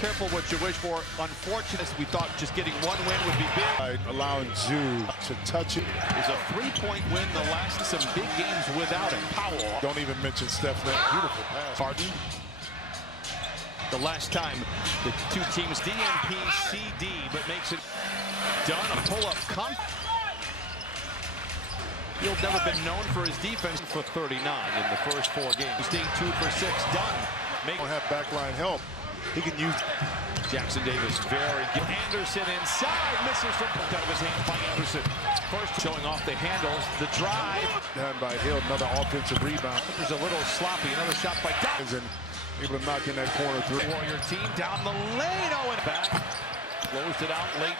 Careful what you wish for. Unfortunate, we thought just getting one win would be big. Allowing Zoo to touch it. It's a 3-point win the last some big games without him. Powell. Don't even mention Steph. Beautiful pass. Harden. The last time the two teams DNP CD, but makes it done. A pull-up come. He'll never been known for his defense for 39 in the first 4 games. Staying 2 for 6. Done. Don't have backline help. He can use Jackson Davis. Very good. Anderson inside. Misses from out of his hands by Anderson. First showing off the handles. The drive. Done by Hill. Another offensive rebound. There's a little sloppy. Another shot by Dawson. Able to knock in that corner three. Warrior team down the lane. Oh, and back. Closed it out late.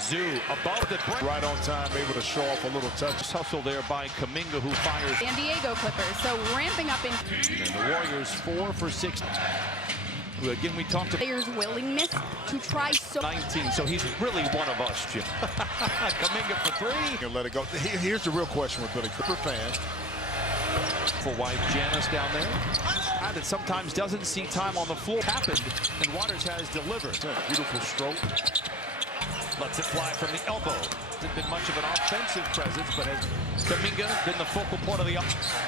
Zoo above the break. Right on time, able to show off a little touch. Hustle there by Kuminga, who fires. San Diego Clippers, so ramping up in. And the Warriors 4 for 6. Again, we talked about players' willingness to try so. 19, so he's really one of us, Jim. Kuminga for 3. Let it go. Here's the real question with Billy Clipper fans. For wife Janice down there. That sometimes doesn't see time on the floor. Happened, and Waters has delivered. Beautiful stroke. Lets it fly from the elbow. Hasn't been much of an offensive presence, but has Kuminga been the focal point of the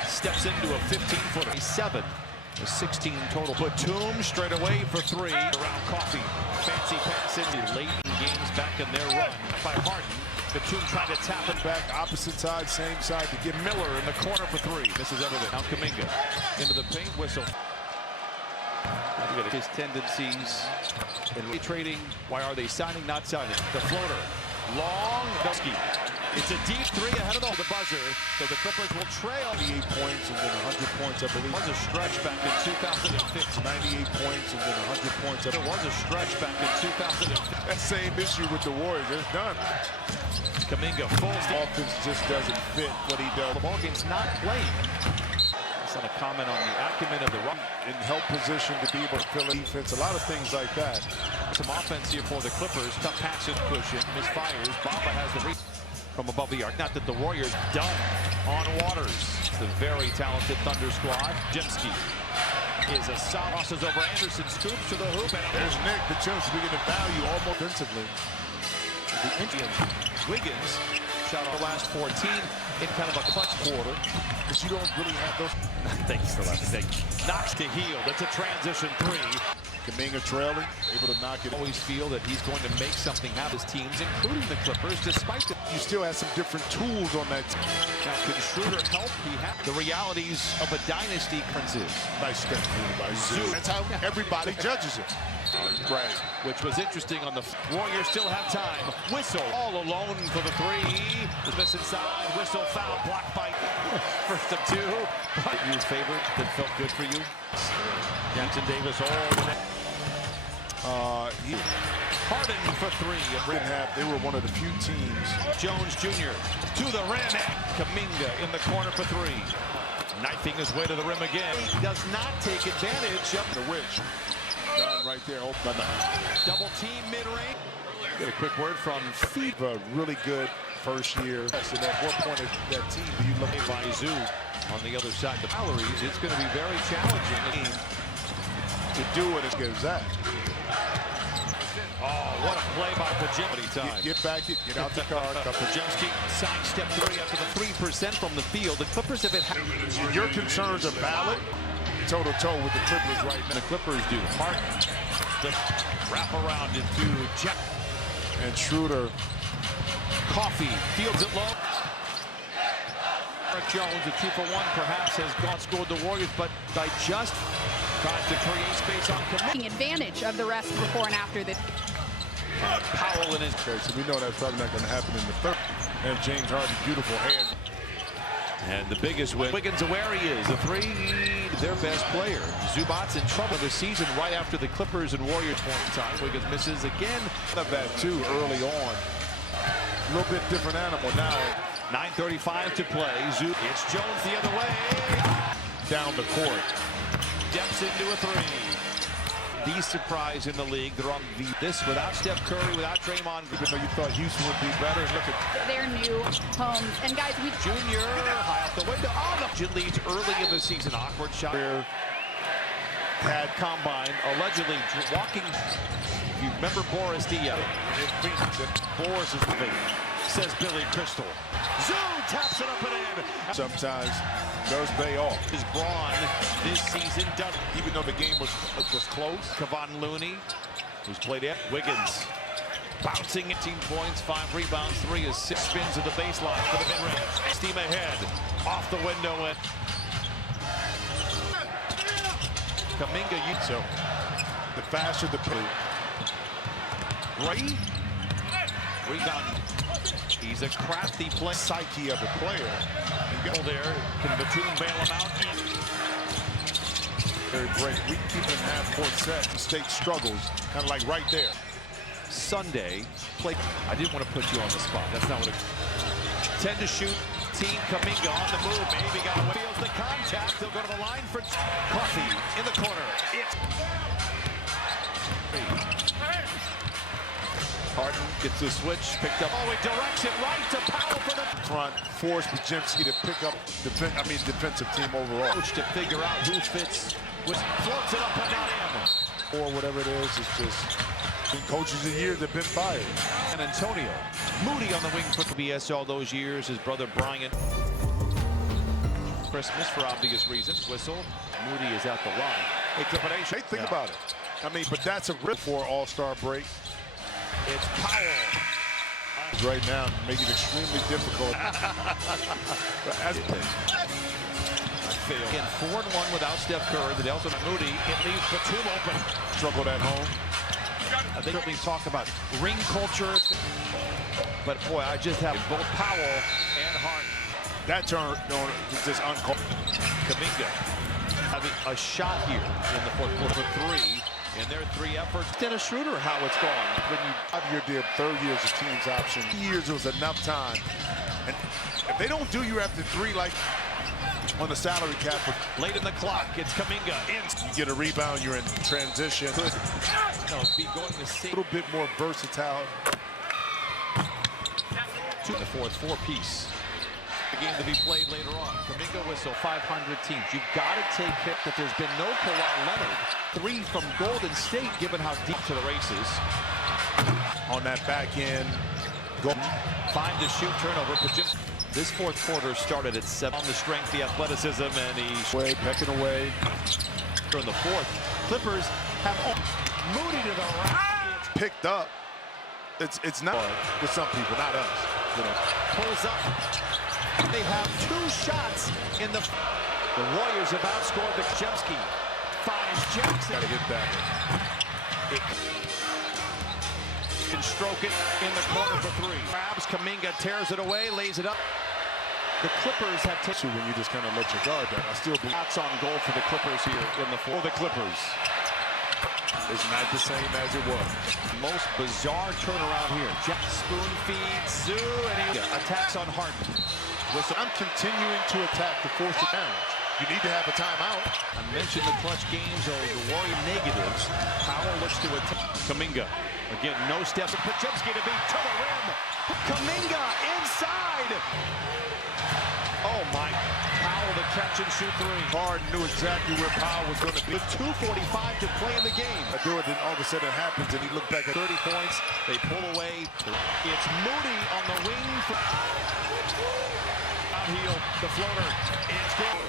steps into a 15-footer. 7. A 16 total. Batum straight away for 3. Around Coffee. Fancy pass into late in games back in their run by Harden. Batum trying to tap it back. Opposite side, same side to get Miller in the corner for 3. This is everything. Now Kuminga into the paint. Whistle. His tendencies in trading. Why are they signing, not signing? The floater. Long. Dusky. It's a deep 3 ahead of the buzzer. So the Clippers will trail. 98 points and then 100 points, I believe. It was a stretch back in 2015. 98 points and then 100 points. It was a stretch back in 2015. That same issue with the Warriors. It's done. Kuminga falls. The offense just doesn't fit what he does. The ballgame's not playing. That's not a comment on the acumen of the run. In help position to be able to fill defense. A lot of things like that. Some offense here for the Clippers. Tough pass and cushion. Misfires. Bamba has the reach from above the arc. Not that the Warriors done on Waters. The very talented Thunder squad. Jemski is a solid. Crosses over Anderson. Scoops to the hoop. And there's Nick. The chance to be getting value almost offensively. The Indian Wiggins shot our last 14 in kind of a clutch quarter. Because you don't really have those. Thanks for that. Knocks to heel. That's a transition 3. Kuminga trailing, able to knock it. Always feel that he's going to make something happen. His teams, including the Clippers, despite the. You still have some different tools on that team. Now, can Schroeder help? He has the realities of a dynasty. Nice step through by Zoo. That's how everybody judges it. Right. Which was interesting on the Warriors still have time. Whistle all alone for the 3. This inside. Whistle foul. Blocked by first of 2. You's favorite that felt good for you. Jackson Davis all the way. Harden for 3. They were one of the few teams. Jones Jr. to the rim. Kuminga in the corner for 3. Knifing his way to the rim again. He does not take advantage of the witch. Done right there. Double team mid-range. Get a quick word from Feed. A really good first year. So at what point of that team do you look by Zoo on the other side of the calories? It's going to be very challenging to do it against that. Oh, what a play by Pajemski. Get back, get out the car. Pajemski side step 3 after the 3% from the field. The Clippers have been. Your concerns are valid. Toe-to-toe with the Clippers right now. The Clippers do. Harden, the wrap around into Jeff. And Schroeder. Coffee fields it low. Eric Jones, a 2 for 1, perhaps has scored the Warriors, but by just tries to create space on Kuminga. Taking advantage of the rest before and after the. Powell in his. Okay, so we know that's probably not going to happen in the 3rd. And James Harden, beautiful hand. And the biggest win. Wiggins where he is. The 3, their best player. Zubac's in trouble this season right after the Clippers and Warriors point in time. Wiggins misses again. Of that too early on. A little bit different animal now. 9:35 to play. It's Jones the other way. Down the court. Steps into a 3. The surprise in the league. They're on this without Steph Curry, without Draymond. Even though you thought Houston would be better, look at their new homes. And guys, we Junior high out the window. Oh, no. Leads early in the season. Awkward shot. had combine, allegedly walking. If you remember Boris Diaw, Boris is the big, says Billy Crystal. Zoo taps it up and in. Sometimes does pay off. Is Braun this season done? Even though the game was close. Kevon Looney, who's played it. Wiggins bouncing 18 points, 5 rebounds, 3 assists. Spins at the baseline for the mid-range. Steam ahead, off the window and Kuminga. So the faster the play. Right? Rebound. He's a crafty play. Psyche of the player. You go there. Can Batum bail him out? Very break. We keep in half-court set. State struggles, kind of like right there. Sunday, play. I didn't want to put you on the spot. That's not what it. 10 to shoot. Team Kuminga on the move. Maybe got away. Feels the contact. They'll go to the line for Coffee in the corner. Harden gets the switch, picked up. Oh, it directs it right to Powell for the front. Force Podziemski to pick up defensive team overall. Coach to figure out who fits. Floats it up and not in. Or whatever it is, it's just coaches of the year that have been fired. And Antonio Moody on the wing for BS all those years. His brother Bryant. Christmas for obvious reasons. Whistle. Moody is at the line. Hey, Hey, think about it. I mean, but that's a rip for All-Star break. It's Powell. Right now, making it extremely difficult. In 4-1 without Steph Curry, the Delta Moody, it leaves Batum open. Struggled at home. They certainly talk about ring culture, but boy, I just have both Powell and Harden. That turn was just uncalled. Kuminga having a shot here in the fourth quarter for 3. In their 3 efforts. Dennis Schroeder, how it's gone. When you have your deal, 3rd year as a team's option, 2 years was enough time. And if they don't do you after 3, like on the salary cap, late in the clock, it's Kuminga in. You get a rebound, you're in transition. Could be going to see a little bit more versatile. To the fourth, 4-piece. The game to be played later on. Kuminga whistle, 500 teams. You've got to take care that there's been no Kawhi Leonard. 3 from Golden State, given how deep to the races. On that back end, 5 to shoot, turnover. This fourth quarter started at 7 on the strength, the athleticism, and he's pecking away. In the fourth, Clippers have Moody to the right. It's picked up. It's not with some people, not us. You know. Pulls up. They have 2 shots in the Warriors have outscored the Podziemski. Finds Jackson. Gotta hit that. Can stroke it in the corner for 3. Grabs Kuminga, tears it away, lays it up. The Clippers have taken. When you just kind of let your guard down, I still believe. Shots on goal for the Clippers here in the fourth. The Clippers. It's not the same as it was. Most bizarre turnaround here. Jack spoon feeds Zoo, and he attacks on Harden. Listen, I'm continuing to attack to force the challenge. You need to have a timeout. I mentioned the clutch games or the Warrior negatives. Powell looks to attack. Kuminga. Again, no step. Podziemski to beat to the rim. Kuminga inside. Oh, my. Powell to catch and shoot 3. Harden knew exactly where Powell was going to be. With 2:45 to play in the game. I do it, then all of a sudden it happens, and he looked back at 30 points. They pull away. It's Moody on the wing. Heel, the floater. It's good.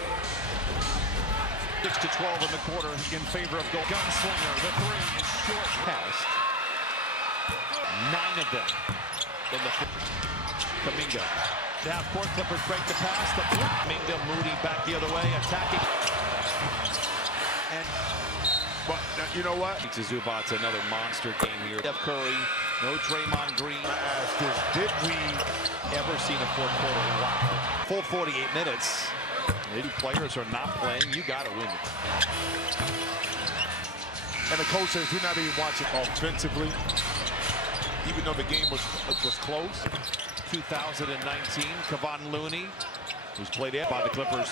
6 to 12 in the quarter in favor of goal. Gunslinger, the 3 is short. Passed. 9 of them in the Kuminga. The half-court Clippers break the pass. The Kuminga, Moody back the other way, attacking. And but you know what? Zubac's another monster game here. Steph Curry, no Draymond Green. I asked this, did we ever seen a fourth quarter? Wow. Full 48 minutes. Maybe players are not playing. You got to win it. And the coach says we're not even watching offensively, even though the game was close. 2019, Kevon Looney, who's played it by the Clippers.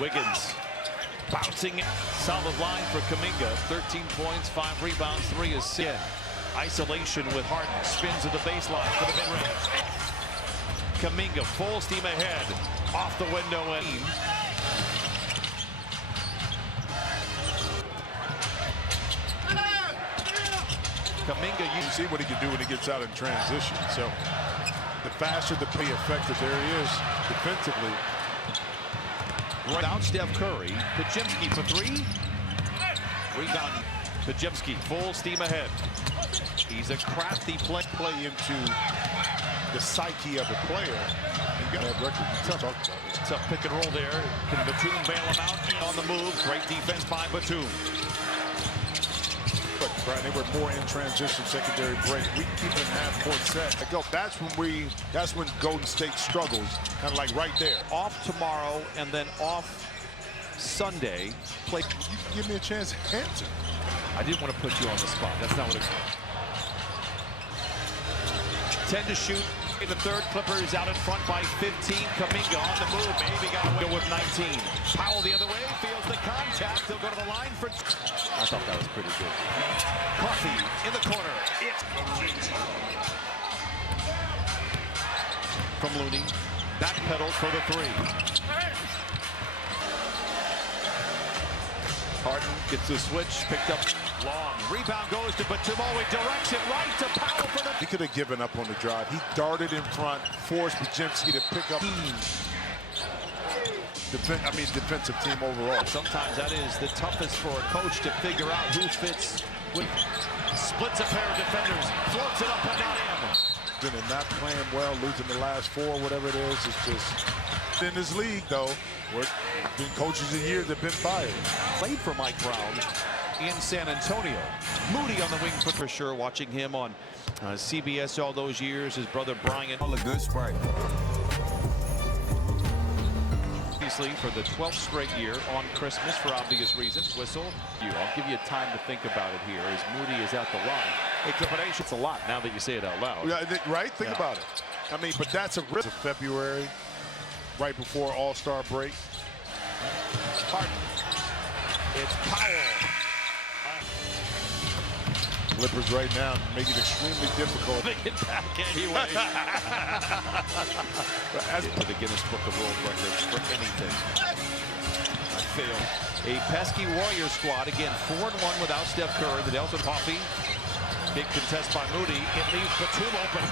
Wiggins bouncing it. Solid line for Kuminga. 13 points, 5 rebounds, 3 assists. Isolation with Harden. Spins at the baseline for the mid-range. Kuminga full steam ahead. Off the window and Kuminga, You see what he can do when he gets out in transition. So the faster the play effective there he is defensively. Without Steph Curry, Podziemski for three. Rebound. Podziemski full steam ahead. He's a crafty play Into the psyche of a player. You got that record. Talk about it. Tough pick and roll there. Can Batum bail him out? On the move. Great defense by Batum. But Brian, they were more in transition secondary break. We keep them half court set. That's when Golden State struggles. Kind of like right there. Off tomorrow and then off Sunday. Play. You give me a chance to answer. I didn't want to put you on the spot. That's not what it's. 10 to shoot. The third, Clippers out in front by 15. Kuminga on the move. Maybe got away with 19. Powell the other way. Feels the contact. They'll go to the line for. I thought that was pretty good. Coffee in the corner. From Looney. Backpedals for the three. Harden gets the switch. Picked up long. Rebound goes to Batum. Oh, it directs it right to Powell for the. He could have given up on the drive. He darted in front, forced Podziemski to pick up. Defensive team overall. Sometimes that is the toughest for a coach to figure out who fits. Splits a pair of defenders, floats it up and not in. Then not playing well, losing the last four, whatever it is. It's just in this league, though. Been coaches of years that have been fired. Played for Mike Brown in San Antonio. Moody on the wing for sure. Watching him on CBS all those years. His brother Brian. All a good Sprite. Obviously for the 12th straight year on Christmas for obvious reasons. Whistle. I'll give you time to think about it here as Moody is at the line. Hey, Clipper Nation, it's a lot now that you say it out loud. Yeah, right? Think about it. But that's a risk of February, right before All-Star break. Harden. It's Powell. Clippers right now make it extremely difficult. They get back anyway. For the Guinness Book of World Records for anything. I failed. A pesky Warrior squad again, 4-1 without Steph Curry. The Delta Coffee. Big contest by Moody. It leaves Batum open.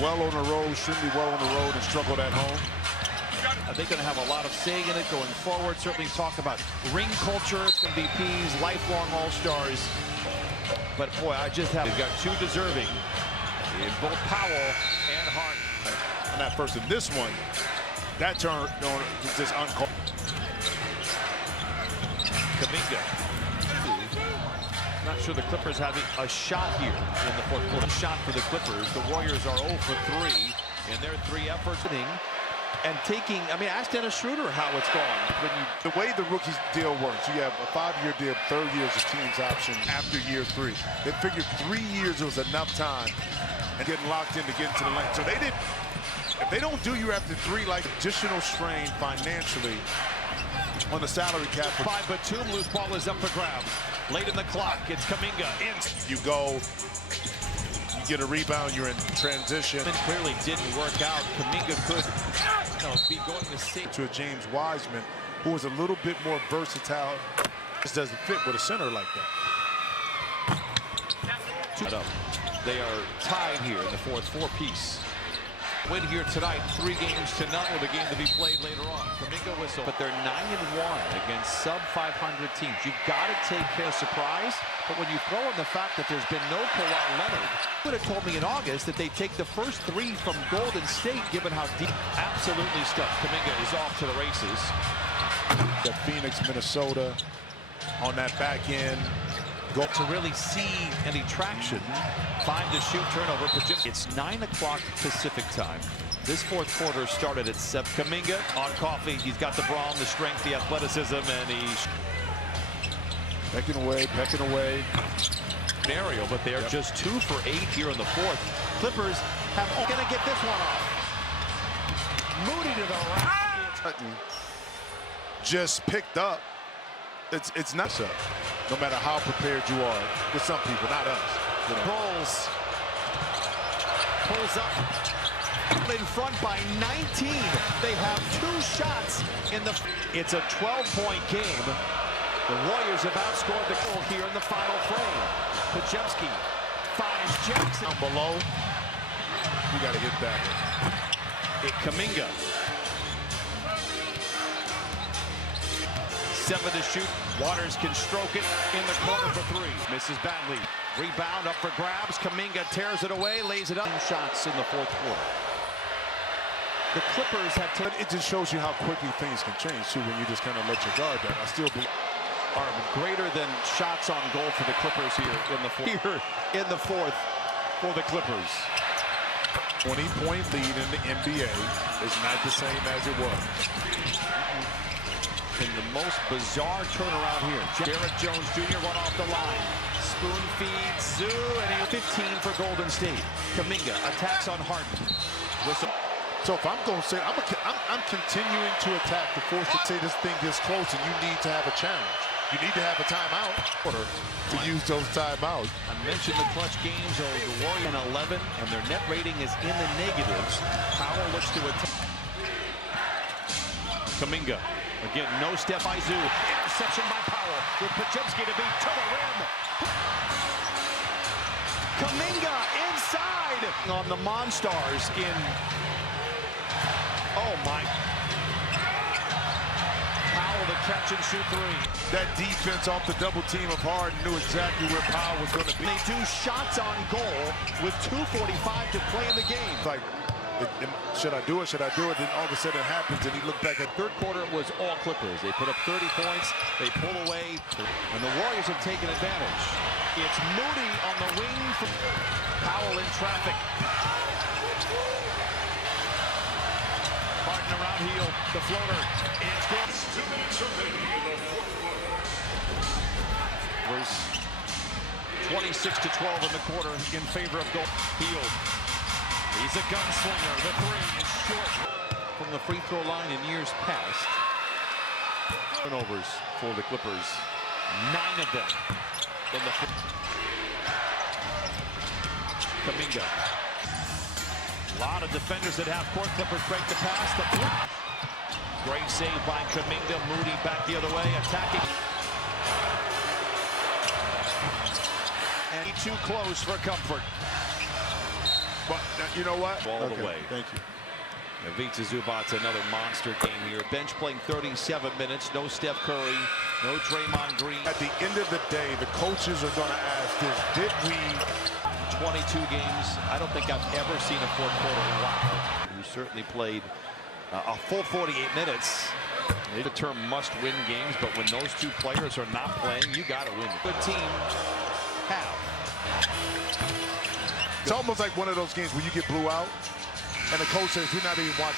Well on the road, extremely well on the road, and struggled at home. Are they going to have a lot of say in it going forward? Certainly talk about ring culture. It's going to be P's, lifelong all-stars. But boy, I just have. They've got two deserving in both Powell and Harden. And that first in this one, that turn was just uncalled. Kuminga. Not sure the Clippers having a shot here in the fourth quarter. Shot for the Clippers. The Warriors are 0 for 3 in their 3 efforts. And taking, ask Dennis Schroeder how it's gone. The way the rookie deal works, you have a 5-year deal, 3rd year is a team's option after year 3. They figured 3 years was enough time and getting locked in to get into the lane. So they didn't, if they don't do you after 3, like additional strain financially on the salary cap. By Batum, loose ball is up for grabs. Late in the clock, it's Kuminga in. You go, you get a rebound, you're in transition. It clearly didn't work out. Kuminga could be going to see. To a James Wiseman, who was a little bit more versatile. Just doesn't fit with a center like that. They are tied here in the fourth, 4-piece. Win here tonight, 3 games to none with a game to be played later on. Kuminga whistle, but they're 9-1 against sub-500 teams. You've got to take care of surprise, but when you throw in the fact that there's been no Kawhi Leonard, you would have told me in August that they take the first 3 from Golden State, given how deep. Absolutely stuck. Kuminga is off to the races. The Phoenix, Minnesota on that back end. Go to really see any traction. 5 to shoot, turnover. It's 9 o'clock Pacific time. This fourth quarter started at 7. Kuminga on Coffee. He's got the brawn, the strength, the athleticism, and he's pecking away. Scenario, but they are just 2 for 8 here in the fourth. Clippers have going to get this one off. Moody to the right. Just picked up. It's not so. No matter how prepared you are, with some people, not us. Pulls up in front by 19. They have 2 shots in the. It's a 12-point game. The Warriors have outscored the goal here in the final frame. Podziemski finds Jackson. Down below, you got to hit that. Kuminga. 7 to shoot. Waters can stroke it in the corner for 3. Misses badly. Rebound up for grabs. Kuminga tears it away, lays it up. Shots in the fourth quarter. The Clippers have taken. It just shows you how quickly things can change too when you just kind of let your guard down. I still believe Are greater than shots on goal for the Clippers here in the fourth for the Clippers. 20-point lead in the NBA is not the same as it was. In the most bizarre turnaround here. Derrick Jones Jr. run off the line. Spoon feeds Zoo, and he 15 for Golden State. Kuminga attacks on Harden. Whistle. So if I'm going to say, I'm continuing to attack the force to say this thing gets close and you need to have a challenge. You need to have a timeout to use those timeouts. I mentioned the clutch games of the Warriors in 11, and their net rating is in the negatives. Powell looks to attack. Kuminga. Again, no step by Zoo. Interception by Powell with Podziemski to beat to the rim. Kuminga inside on the Monstars in. Oh my. Powell to catch and shoot 3. That defense off the double team of Harden knew exactly where Powell was going to be. They do shots on goal with 2:45 to play in the game. Like, should I do it? Should I do it? Then all of a sudden it happens, and he looked back at Third quarter was all Clippers. They put up 30 points. They pull away, and the Warriors have taken advantage. It's Moody on the wing. Powell in traffic. Harden around heel. The floater. It's good. 26 to 12 in the quarter in favor of goal. Hield. He's a gunslinger. The 3 is short from the free throw line in years past. Turnovers for the Clippers. 9 of them in the Kuminga. A lot of defenders at half court. Clippers break the pass. The block. Great save by Kuminga. Moody back the other way, attacking. And too close for comfort. But you know what? All the way. Thank you. Ivica Zubac's another monster game here. Bench playing 37 minutes. No Steph Curry. No Draymond Green. At the end of the day, the coaches are going to ask this: did we? 22 games. I don't think I've ever seen a fourth quarter. Wow. Who certainly played a full 48 minutes. The term must-win games, but when those two players are not playing, you got to win. Good team have. It's almost like one of those games where you get blew out, and the coach says, "We're not even watching."